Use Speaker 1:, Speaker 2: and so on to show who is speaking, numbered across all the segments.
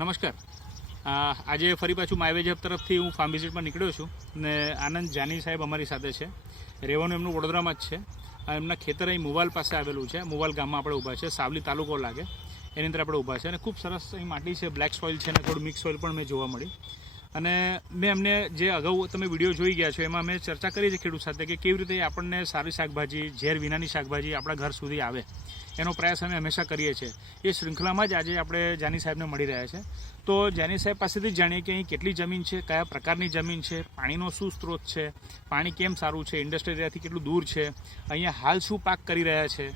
Speaker 1: નમસ્કાર. આજે ફરી પાછું માયવેજ તરફથી હું ફાર્મ વિઝિટમાં નીકળ્યો છું ને આનંદ જાની સાહેબ અમારી સાથે છે. રહેવાનું એમનું વડોદરામાં જ છે. અને એમના ખેતર અહીં મુવાલ પાસે આવેલું છે. મુવાલ ગામમાં આપણે ઊભા છે. સાવલી તાલુકો લાગે. એની અંદર આપણે ઊભા છે અને ખૂબ સરસ અહીં માટી છે. બ્લેક સોઇલ છે અને થોડું મિક્સ સોઇલ પણ મેં જોવા મળી. અને મેં એમને જે અગાઉ તમે વીડિયો જોઈ ગયા છો એમાં મેં ચર્ચા કરી છે ખેડૂત સાથે કે કેવી રીતે આપણને સારી શાકભાજી, ઝેર વિનાની શાકભાજી આપણા ઘર સુધી આવે. એનો પ્રયાસ અમે હંમેશા કરીએ છીએ. એ શૃંખલામાં જ આજે આપણે જાની સાહેબને મળી રહ્યા છે. તો જાની સાહેબ પાસેથી જાણીએ કે અહીં કેટલી જમીન છે, કયા પ્રકારની જમીન છે, પાણીનો શું સ્ત્રોત છે, પાણી કેમ સારું છે, ઇન્ડસ્ટ્રી એરિયાથી કેટલું દૂર છે, અહીંયા હાલ શું પાક કરી રહ્યા છે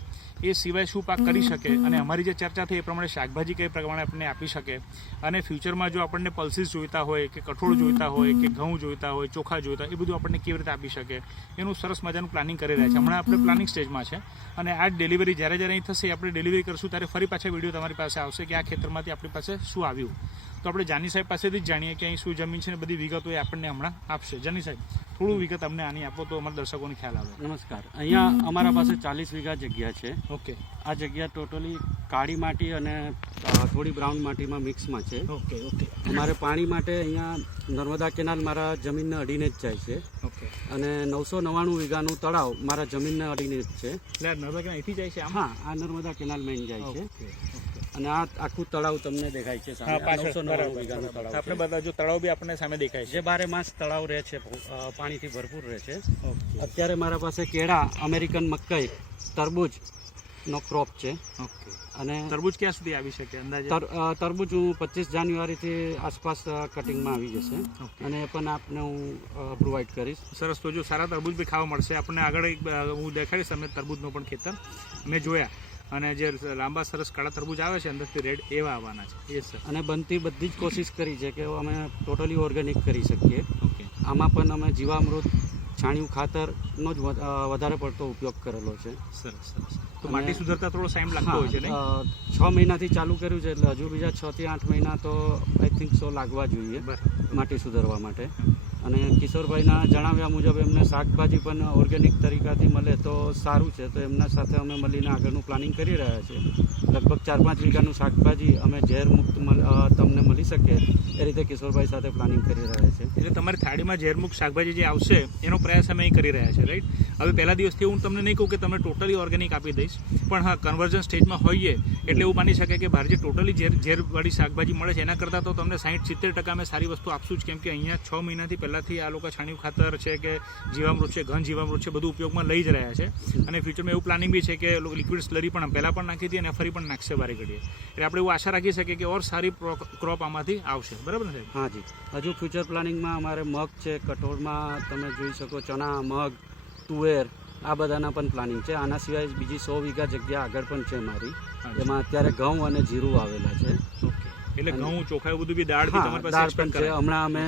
Speaker 1: એ સિવાય શું પાક કરી શકે? અને અમારી જે ચર્ચા થઈ એ પ્રમાણે શાકભાજી કઈ પ્રમાણે આપણને આપી શકે? અને ફ્યુચરમાં જો આપણને પલ્સીસ જોઈતા હોય કે કઠોળ જોઈતા હોય કે ઘઉં જોઈતા હોય ચોખા જોઈતા હોય એ બધું આપણને કેવી રીતે આપી શકે? એનું સરસ મજાનું પ્લાનિંગ કરી રહ્યા છે. હમણાં આપણે પ્લાનિંગ સ્ટેજમાં છે. અને આ ડિલિવરી જ્યારે જ્યારે અહીં થશે આપણે ડિલિવરી કરશું ત્યારે ફરી પાછા વીડિયો તમારી પાસે આવશે કે આ ખેતરમાંથી આપણી પાસે શું આવ્યું. તો આપણે જાની સાહેબ પાસેથી જ જાણીએ કે અહીં શું જમીન છે ને બધી વિગતો એ આપણને હમણાં આપશે. જાની સાહેબ થોડું વિગત અમને આની આપો તો અમારા દર્શકોને ખ્યાલ આવે.
Speaker 2: નમસ્કાર. અહીંયા અમારા પાસે ચાલીસ વીઘા જગ્યા છે.
Speaker 1: ઓકે.
Speaker 2: આ જગ્યા ટોટલી કાળી માટી અને થોડી બ્રાઉન માટીમાં મિક્સમાં છે.
Speaker 1: Okay okay.
Speaker 2: અમારે પાણી માટે અહીંયા નર્મદા કેનાલ મારા જમીનને અડીને જ જાય છે.
Speaker 1: ઓકે.
Speaker 2: અને નવસો નવ્વાણું વીઘાનું તળાવ મારા જમીનને અડીને જ છે.
Speaker 1: એટલે આ નર્મદા અહીંથી જાય છે
Speaker 2: હા આ નર્મદા કેનાલ મેઇન જાય છે. અને આ આખું તળાવ તમને દેખાય છે
Speaker 1: આપણે બધા જો તળાવ બી આપણને સામે દેખાય છે.
Speaker 2: જે બારે માસ તળાવ રહે છે પાણીથી ભરપૂર રહે છે. અત્યારે મારા પાસે કેળા અમેરિકન મકાઈ તરબૂચ નો ક્રોપ છે. અને
Speaker 1: તરબૂચ ક્યાં સુધી આવી શકે અંદાજે?
Speaker 2: તરબૂચ હું પચીસ જાન્યુઆરીથી આસપાસ કટિંગમાં આવી જશે. અને એ પણ આપને હું પ્રોવાઈડ કરીશ.
Speaker 1: સરસ તો જો સારા તરબૂચ બી ખાવા મળશે. આપણને આગળ એક હું દેખાડીશ અમે તરબૂચનો પણ ખેતર. મેં જોયા. અને જે લાંબા સરસ કાળા તરબૂજ આવે છે અંદરથી રેડ એવા આવવાના છે. એ સર
Speaker 2: અને બનતી બધી જ કોશિશ કરી છે કે અમે ટોટલી ઓર્ગેનિક કરી શકીએ.
Speaker 1: ઓકે
Speaker 2: આમાં પણ અમે જીવામૃત છાણિયું ખાતરનો જ વધારે પડતો ઉપયોગ કરેલો છે.
Speaker 1: સરસ સરસ. તો માટી સુધરતા થોડો ટાઈમ લાગતો હોય છે
Speaker 2: ને છ મહિનાથી ચાલુ કર્યું છે એટલે હજુ બીજા છ થી આઠ મહિના તો આઈ થિંક સો લાગવા જોઈએ માટી સુધારવા માટે. અને કિશોરભાઈના જણાવ્યા મુજબ એમને શાકભાજી પણ ઓર્ગેનિક તરીકાથી મળે તો સારું છે. તો એમના સાથે અમે મળીને આગળનું પ્લાનિંગ કરી રહ્યા છીએ. લગભગ ચાર પાંચ વીઘાનું શાકભાજી અમે ઝેર મુક્ત તમને મળી શકે એ રીતે કિશોરભાઈ સાથે પ્લાનિંગ કરી રહ્યા છે.
Speaker 1: એટલે તમારી થાળીમાં ઝેરમુક્ત શાકભાજી જે આવશે, એનો પ્રયાસ અમે અહીં કરી રહ્યા છે રાઈટ હવે પહેલા દિવસથી હું તમને નહીં કહું કે તમને ટોટલી ઓર્ગેનિક આપી દઈશ, પણ હા કન્વર્ઝન સ્ટેજમાં હોઈએ એટલે એવું માની શકાય કે બહાર જે ટોટલી ઝેર, ઝેરવાળી શાકભાજી મળે છે, એના કરતાં તો તમને સાહીઠ સિત્તેર ટકા અમે સારી વસ્તુ આપશું જ, કેમ કે અહીંયા છ મહિનાથી પહેલાંથી આ લોકો છાણિયું ખાતર છે કે જીવામૃત છે ઘન જીવામૃત છે બધું ઉપયોગમાં લઈ જ રહ્યા છે. અને ફ્યુચરમાં એવું પ્લાનિંગ બી છે કે લિક્વિડ સ્લરી પણ પહેલાં પણ નાખી હતી અને ફરી પણ નાખશે વારી ઘડીએ. એટલે આપણે એવું આશા રાખી શકીએ કે ઓર સારી ક્રોપ આમાંથી આવશે. બરાબર ને સાહેબ?
Speaker 2: હા જી. હજુ ફ્યુચર પ્લાનિંગમાં અમારે મગ છે કઠોળમાં તમે જોઈ શકો ચણા મગ તુવેર આ બધાના પણ પ્લાનિંગ છે. આના સિવાય બીજી સો વીઘા જગ્યા આગળ પણ છે મારી. એમાં અત્યારે ઘઉં અને જીરું આવેલા છે.
Speaker 1: એટલે ઘઉં ચોખા એવું બધું બી દાળ બી તમારી પાસે
Speaker 2: છે
Speaker 1: કરાય.
Speaker 2: હમણાં અમે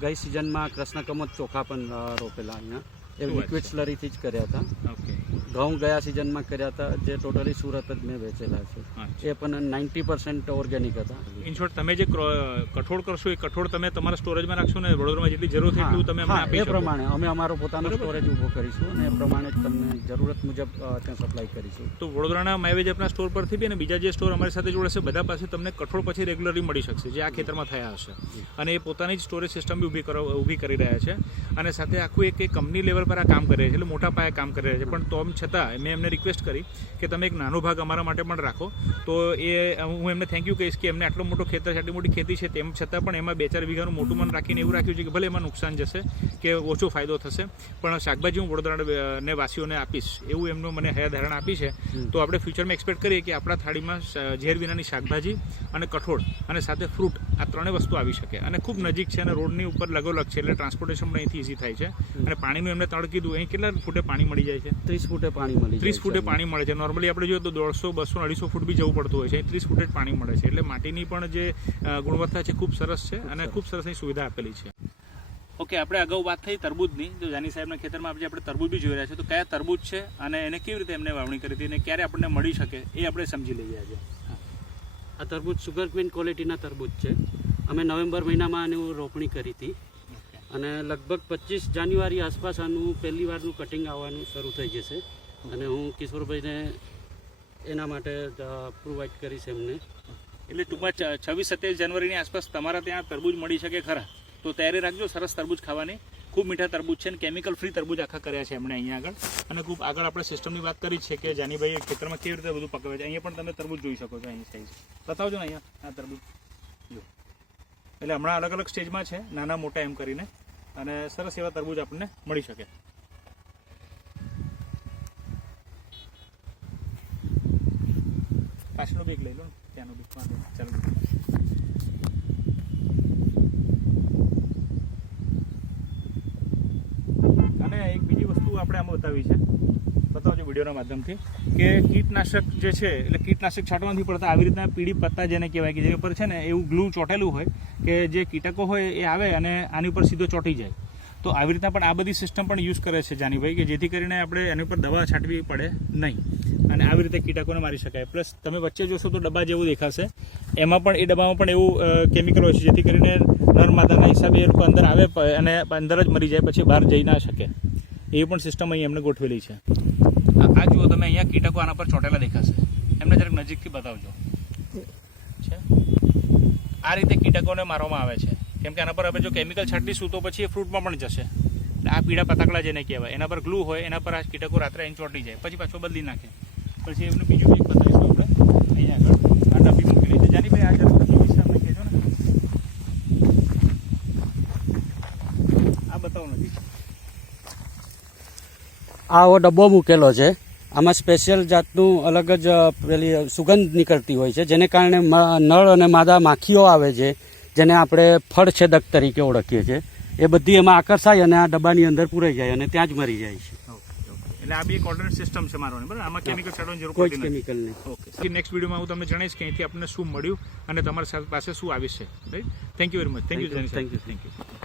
Speaker 2: ગઈ સિઝનમાં કૃષ્ણ કમોદ ચોખા પણ રોપેલા અહીંયા એ લિક્વિડ? સ્લરીથી જ કર્યા હતા
Speaker 1: ઓકે
Speaker 2: ઘઉં ગયા સિઝનમાં કર્યા હતા જે ટોટલી સુરત જ મેં વેચેલા છે. એ પણ નાઇન્ટી પર્સન્ટ ઓર્ગેનિક હતા.
Speaker 1: ઇન શોર્ટ તમે જે કઠોળ કરશો એ કઠોળ તમે તમારા સ્ટોરેજમાં રાખશો ને વડોદરામાં જેટલી જરૂર થાય એટલું તમે
Speaker 2: એ પ્રમાણે. અમે અમારો પોતાનો. સ્ટોરેજ ઊભો કરીશું અને એ પ્રમાણે તમને જરૂરત મુજબ ત્યાં સપ્લાય કરીશું.
Speaker 1: તો વડોદરાના માયવેજ આપના સ્ટોર પરથી બી અને બીજા જે સ્ટોર અમારી સાથે જોડાશે બધા પાસે તમને કઠોળ પછી રેગ્યુલરલી મળી શકશે જે આ ખેતરમાં થયા હશે. અને એ પોતાની જ સ્ટોરેજ સિસ્ટમ બી ઊભી કરો ઊભી કરી રહ્યા છે. અને સાથે આખું એક કંપની લેવલ પર આ કામ કરી રહ્યા છે એટલે મોટા પાયે કામ કરી રહ્યા છે. પણ તોમ છતાં મેં એમને રિક્વેસ્ટ કરી કે તમે એક નાનો ભાગ અમારા માટે પણ રાખો. તો એ હું એમને થેન્ક યુ કહીશ કે એમને આટલો મોટો ખેતર છે આટલી મોટી ખેતી છે તેમ છતાં પણ એમાં બે ચાર વીઘાનું મોટું મન રાખીને એવું રાખ્યું છે કે ભલે એમાં નુકસાન જશે કે ઓછો ફાયદો થશે પણ શાકભાજી હું વડોદરાને વાસીઓને આપીશ એવું એમનું મને હયા ધારણા આપી છે. તો આપણે ફ્યુચરમાં એક્સપેક્ટ કરીએ કે આપણા થાળીમાં ઝેર વિનાની શાકભાજી અને કઠોળ અને સાથે ફ્રૂટ આ ત્રણેય વસ્તુ આવી શકે. અને ખૂબ નજીક છે અને રોડની ઉપર લગોલગ છે એટલે ટ્રાન્સપોર્ટેશન પણ અહીંથી ઇઝી થાય છે. અને પાણીનું એમને તળ કીધું અહીં કેટલા ફૂટે પાણી મળી જાય છે?
Speaker 2: ત્રીસ ફૂટે પાણી મળી
Speaker 1: ત્રીસ ફૂટે પાણી મળે છે. નોર્મલી આપણે જોઈએ તો દોઢસો બસો અઢીસો ફૂટ બી જવું પડતું હોય છે. ત્રીસ ફૂટે જ પાણી મળે છે. એટલે માટીની પણ જે ગુણવત્તા છે ખૂબ સરસ છે અને ખૂબ સરસ અહીં સુવિધા આપેલી છે. ઓકે આપણે અગાઉ વાત થઈ તરબૂજની તો જાની સાહેબના ખેતરમાં આપણે આપણે તરબૂજ બી જોઈ રહ્યા છે તો કયા તરબૂજ છે અને એને કેવી રીતે એમને વાવણી કરી હતી અને ક્યારે આપણને મળી શકે એ આપણે સમજી લઈએ આજે.
Speaker 2: આ તરબૂજ સુગર ક્વીન ક્વોલિટીના તરબૂજ છે. અમે નવેમ્બર મહિનામાં આની રોપણી કરી હતી. અને લગભગ પચીસ જાન્યુઆરી આસપાસ આનું પહેલી વારનું કટિંગ આવવાનું શરૂ થઈ જશે. અને હું કિશોરભાઈને એના માટે પ્રોવાઈડ કરીશ એમને.
Speaker 1: એટલે ટૂંકમાં છવ્વીસ સત્યાવીસ જાન્યુઆરીની આસપાસ તમારા ત્યાં તરબૂજ મળી શકે ખરા? તો તૈયારી રાખજો, સરસ તરબૂજ ખાવાની. ખૂબ મીઠા તરબૂજ છે અને કેમિકલ ફ્રી તરબૂજ આખા કર્યા છે એમણે અહીંયા આગળ. અને ખૂબ આગળ આપણે સિસ્ટમની વાત કરી છે કે જાનીભાઈ ખેતરમાં કેવી રીતે બધું પકવે છે. અહીંયા પણ તમે તરબૂજ જોઈ શકો છો અહીં સાઈઝ બતાવજો ને અહીંયા આ તરબૂજ જો. એટલે હમણાં અલગ અલગ સ્ટેજમાં છે, નાના મોટા એમ કરીને. અને સરસ એવા તરબૂજ આપણને મળી શકે. પાછળનું બીક લઈ લો ને, ત્યાંનું બીક. ચાલો. અને એક બીજી વસ્તુ આપણે આમાં બતાવી છે. વિડીયોના માધ્યમથી કે કીટનાશક જે છે, એટલે કીટનાશક છાંટવા નથી પડતા આવી રીતના પીળી પત્તા જેને કહેવાય કે, જેની ઉપર છે ને એવું ગ્લુ ચોટેલું હોય કે જે કીટકો હોય એ આવે અને આની ઉપર સીધો ચોંટી જાય. તો આવી રીતના પણ આ બધી સિસ્ટમ પણ યુઝ કરે છે જાનીભાઈ કે જેથી કરીને આપણે એની ઉપર દવા છાંટવી પડે નહીં અને આવી રીતે કીટકોને મારી શકાય. પ્લસ તમે વચ્ચે જોશો તો ડબ્બા જેવું દેખાશે. એમાં પણ, એ ડબ્બામાં પણ એવું કેમિકલ હોય છે જેથી કરીને નર માતાના હિસાબે એ લોકો અંદર આવે અને અંદર જ મરી જાય, પછી બહાર જઈ ના શકે. એવી પણ સિસ્ટમ અહીં એમને ગોઠવેલી છે. આ જુઓ તમે અહીંયા કીટકો આના પર ચોટેલા દેખાશે. એમને જરાક નજીકથી બતાવજો. છે? આ રીતે કીટકોને મારવામાં આવે છે. કેમ કે આના પર હવે જો કેમિકલ છાંટીશું તો પછી એ ફ્રૂટમાં પણ જશે. આ પીળા પતાકડા જેને કહેવાય. એના પર ગ્લુ હોય, એના પર આ કીટકો રાત્રે અહીં ચોંટી જાય. પછી પાછો બદલી નાખે. પછી એમને બીજું કંઈક બતાવીશું આપણે. અહીંયા આગળ. આ ડબ્બી મૂકેલી છે જાની ભાઈ આ જરા ડબ્બી વિશે આપણે કહેજો ને આ બતાવો નથી
Speaker 2: આ આવો ડબ્બો મૂકેલો છે. આમાં સ્પેશિયલ જાતનું અલગ જ પેલી સુગંધ નીકળતી હોય છે જેને કારણે નળ અને માદા માખીઓ આવે છે જેને આપણે ફળછેદક તરીકે ઓળખીએ છીએ. એ બધી એમાં આકર્ષાય અને આ ડબ્બાની અંદર પૂરાઈ જાય અને ત્યાં જ મરી જાય છે.
Speaker 1: એટલે આ બી એક ઓર્ડર સિસ્ટમ છે મારો બરાબર? આમાં કેમિકલ છાંટવાની જરૂર
Speaker 2: કોઈ કેમિકલ નહીં.
Speaker 1: ઓકે. નેક્સ્ટ વિડીયોમાં હું તમને જણાવીશ કે અહીંથી આપણને શું મળ્યું અને તમારી પાસે શું આવી છે right thank you very much thank you
Speaker 2: thank you
Speaker 1: thank you